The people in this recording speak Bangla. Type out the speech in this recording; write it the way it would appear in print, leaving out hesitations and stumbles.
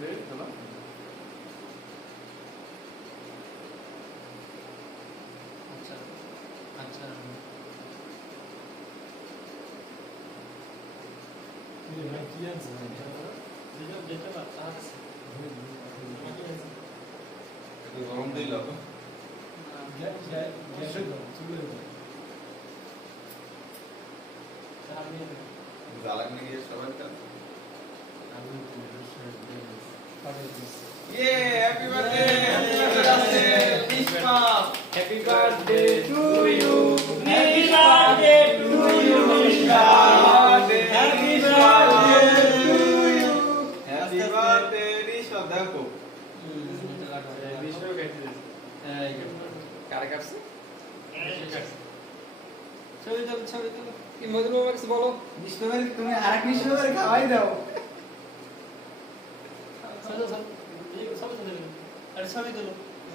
চলো আচ্ছা আচ্ছা ये भाई किया है যেটা বাচ্চা আছে একটু গরম দিল গ্যাসে দাও চলে যাবে জ্বালানি গিয়ে সবাই কাজ আমি তোমার সাথে ইয়ে happy birthday happy birthday to you happy birthday to you Nisha happy birthday to you happy birthday Nisha দেখো বিষ্ণু কেটে কারে কাটছে ছবি তোলো কি মধুর বাবা কিছু বলো বিষ্ণুবের তুমি আরেক বিষ্ণুবের খাওয়াই দাও ছবি তোলো আরে ছবি তোলো